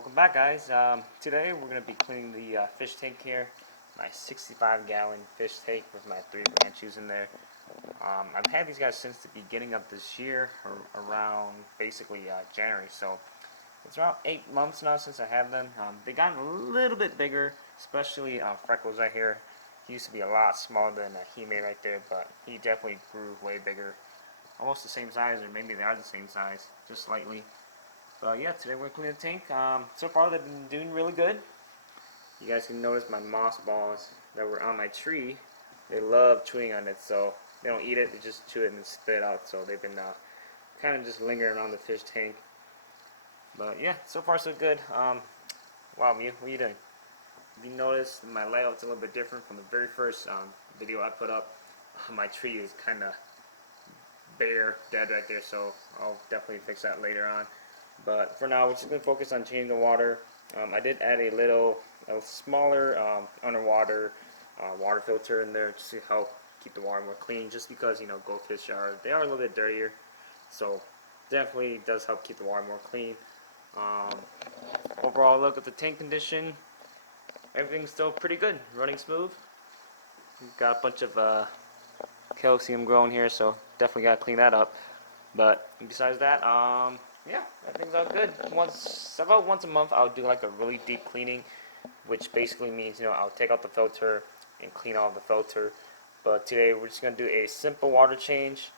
Welcome back, guys. Today we're going to be cleaning the fish tank here. My 65-gallon fish tank with my 3 Ranchus in there. I've had these guys since the beginning of this year, or around basically January. So it's around 8 months now since I had them. They got a little bit bigger, especially Freckles right here. He used to be a lot smaller than he made right there, but he definitely grew way bigger. Almost the same size, or maybe they are the same size, just slightly. But yeah, today we're cleaning the tank. So far they've been doing really good. You guys can notice my moss balls that were on my tree. They love chewing on it, so they don't eat it, they just chew it and spit it out. So they've been kind of just lingering around the fish tank. But yeah, so far so good. Wow, Mew, what are you doing? You notice my layout's a little bit different from the very first video I put up. My tree is kind of bare, dead right there, so I'll definitely fix that later on. But for now, we're just going to focus on changing the water. I did add a smaller underwater water filter in there just to help keep the water more clean. Just because goldfish they are a little bit dirtier, so definitely does help keep the water more clean. Overall, look at the tank condition. Everything's still pretty good, running smooth. We've got a bunch of calcium growing here, so definitely got to clean that up. But besides that, yeah, everything's all good. About once a month, I'll do like a really deep cleaning, which basically means I'll take out the filter and clean all the filter. But today we're just gonna do a simple water change,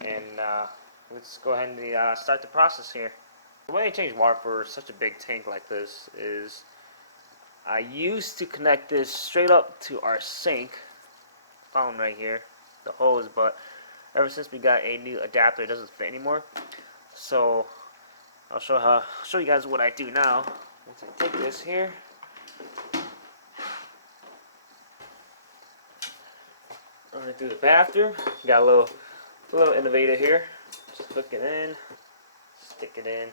and let's go ahead and start the process here. The way I change water for such a big tank like this is I used to connect this straight up to our sink fountain right here, the hose, but ever since we got a new adapter, it doesn't fit anymore. So I'll show you guys what I do now. Once I take this here, run it through the bathroom. Got a little innovator here. Just hook it in, stick it in,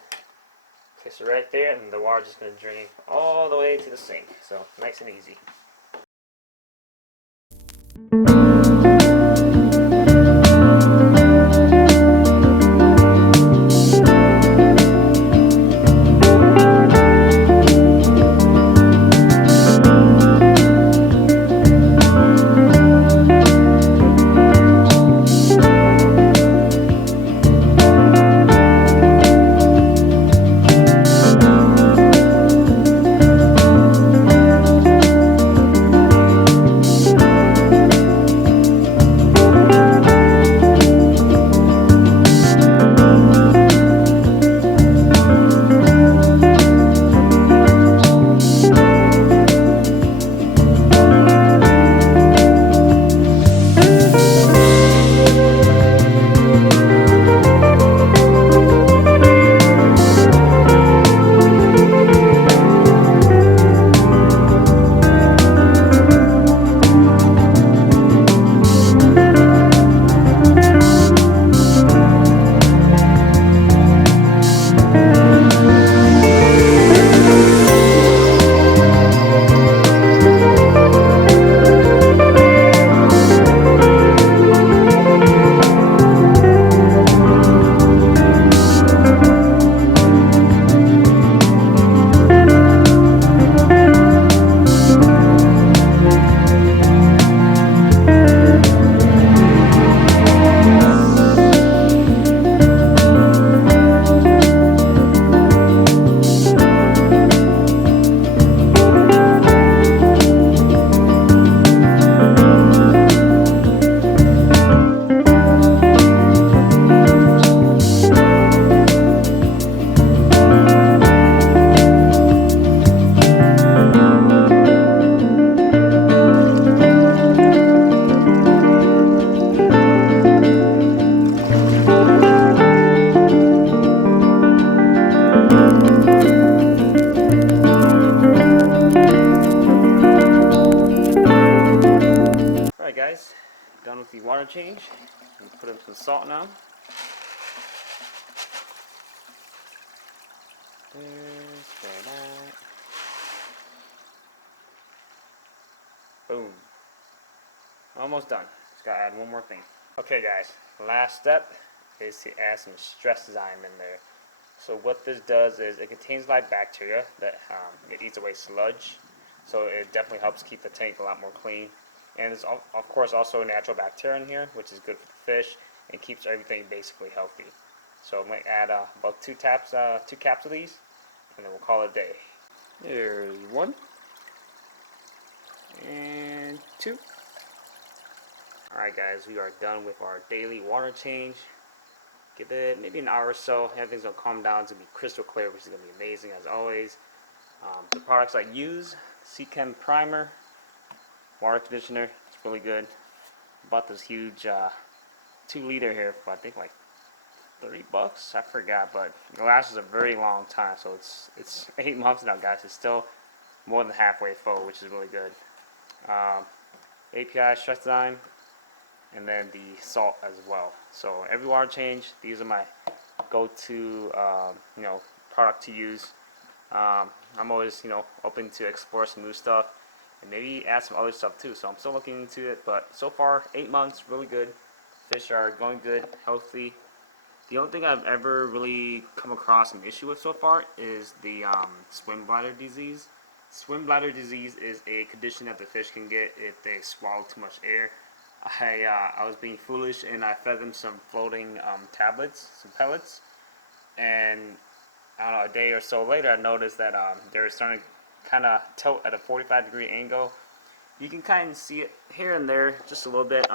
place it right there, and the water's just gonna drain all the way to the sink. So nice and easy. Alright guys, done with the water change. Put in some salt now. Spray that. Boom. Almost done. Just gotta add one more thing. Okay guys, last step is to add some stress zyme in there. So what this does is it contains live bacteria that it eats away sludge. So it definitely helps keep the tank a lot more clean. And there's of course also natural bacteria in here, which is good for the fish and keeps everything basically healthy. So I'm going to add about 2 caps of these, and then we'll call it a day. There's 1 and 2. Alright guys, we are done with our daily water change. Give it maybe an hour or so. Everything's going to calm down. It's going to be crystal clear, which is going to be amazing as always. The products I use, Chem Primer, water conditioner. It's really good. Bought this huge 2-liter here for I think like $30. I forgot, but it lasts a very long time. So it's 8 months now, guys. It's still more than halfway full, which is really good. API stress design, and then the salt as well. So every water change, these are my go-to product to use. I'm always open to explore some new stuff and maybe add some other stuff too. So I'm still looking into it, but so far 8 months, really good. Fish are going good, healthy. The only thing I've ever really come across an issue with so far is the swim bladder disease. Swim bladder disease is a condition that the fish can get if they swallow too much air. I was being foolish and I fed them some floating tablets, some pellets, and I don't know, a day or so later I noticed that they're starting to kind of tilt at a 45-degree angle. You can kind of see it here and there just a little bit.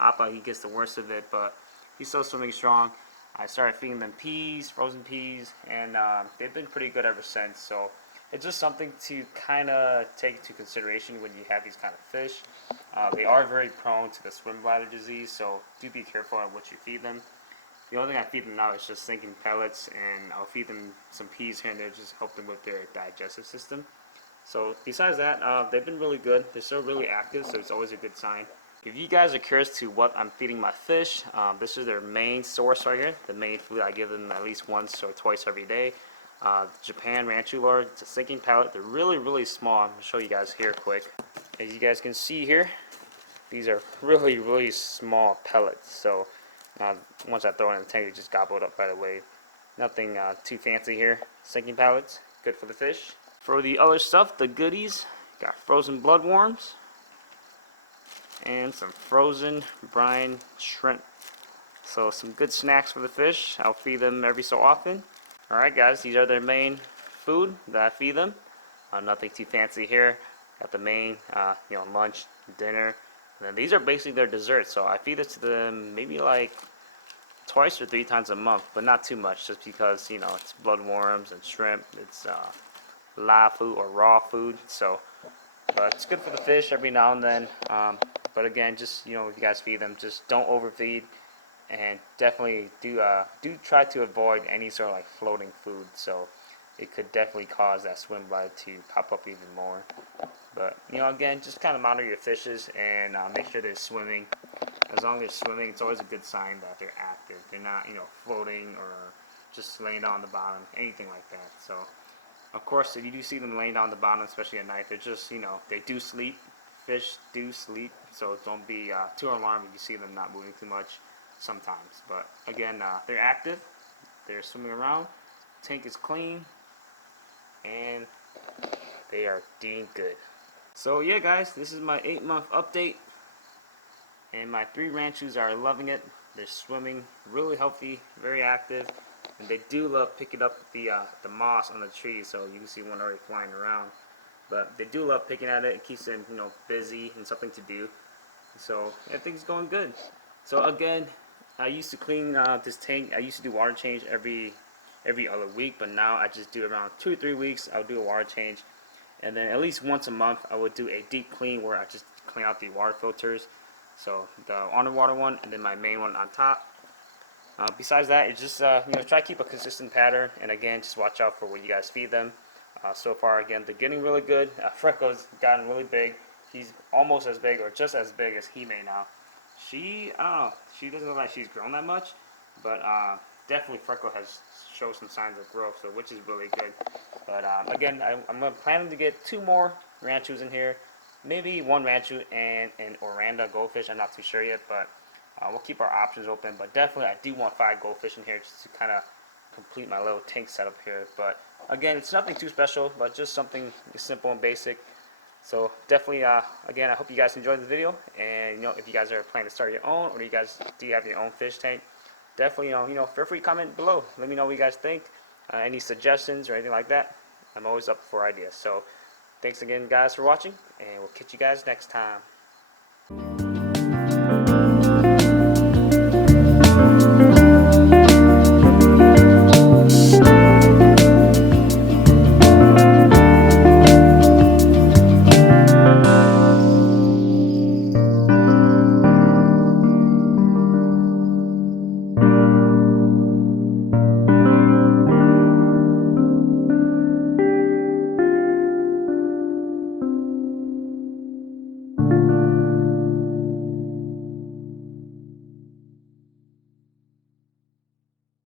Appa, he gets the worst of it, but he's still swimming strong. I started feeding them peas, frozen peas, and they've been pretty good ever since. So it's just something to kind of take into consideration when you have these kind of fish. They are very prone to the swim bladder disease, so do be careful on what you feed them. The only thing I feed them now is just sinking pellets, and I'll feed them some peas here and there, just help them with their digestive system. So besides that, they've been really good. They're still really active, so it's always a good sign. If you guys are curious to what I'm feeding my fish, this is their main source right here. The main food I give them at least once or twice every day. Japan Ranchus lure. It's a sinking pellet. They're really, really small. I'm going to show you guys here quick. As you guys can see here, these are really, really small pellets. So once I throw it in the tank, they just gobble it up right away. Nothing too fancy here. Sinking pellets, good for the fish. For the other stuff, the goodies, got frozen bloodworms and some frozen brine shrimp. So some good snacks for the fish. I'll feed them every so often. Alright guys, these are their main food that I feed them. Nothing too fancy here. Got the main, lunch, dinner. And then these are basically their desserts. So I feed this to them maybe like twice or 3 times a month, but not too much, just because it's bloodworms and shrimp. It's live food or raw food, so it's good for the fish every now and then. But again, just if you guys feed them, just don't overfeed, and definitely do try to avoid any sort of like floating food. So it could definitely cause that swim bladder to pop up even more. But again, just kind of monitor your fishes and make sure they're swimming. As long as they're swimming, it's always a good sign that they're active. They're not floating or just laying down on the bottom, anything like that. So of course, if you do see them laying down on the bottom, especially at night, they're just they do sleep. Fish do sleep, so don't be too alarmed if you see them not moving too much sometimes. But again, they're active, they're swimming around, tank is clean, and they are doing good. So yeah guys, this is my 8-month update, and my 3 Ranchus are loving it. They're swimming really healthy, very active, and they do love picking up the moss on the trees. So you can see one already flying around. But they do love picking at it. It keeps them, busy and something to do. So everything's going good. So again, I used to clean this tank. I used to do water change every other week, but now I just do around 2 or 3 weeks. I'll do a water change, and then at least once a month I would do a deep clean where I just clean out the water filters. So the underwater one, and then my main one on top. Besides that, it's just try to keep a consistent pattern, and again, just watch out for what you guys feed them. So far, again, they're getting really good. Freckle's gotten really big. He's almost as big or just as big as Hime now. She doesn't look like she's grown that much, but definitely Freckle has shown some signs of growth, so which is really good. But again, I'm planning to get 2 more Ranchus in here. Maybe 1 Ranchu and an Oranda goldfish. I'm not too sure yet, but we'll keep our options open. But definitely, I do want 5 goldfish in here just to kind of complete my little tank setup here. But again, it's nothing too special, but just something simple and basic. So definitely, again, I hope you guys enjoyed the video, and if you guys are planning to start your own, or do you have your own fish tank, definitely, feel free to comment below. Let me know what you guys think, any suggestions or anything like that. I'm always up for ideas. So thanks again, guys, for watching, and we'll catch you guys next time.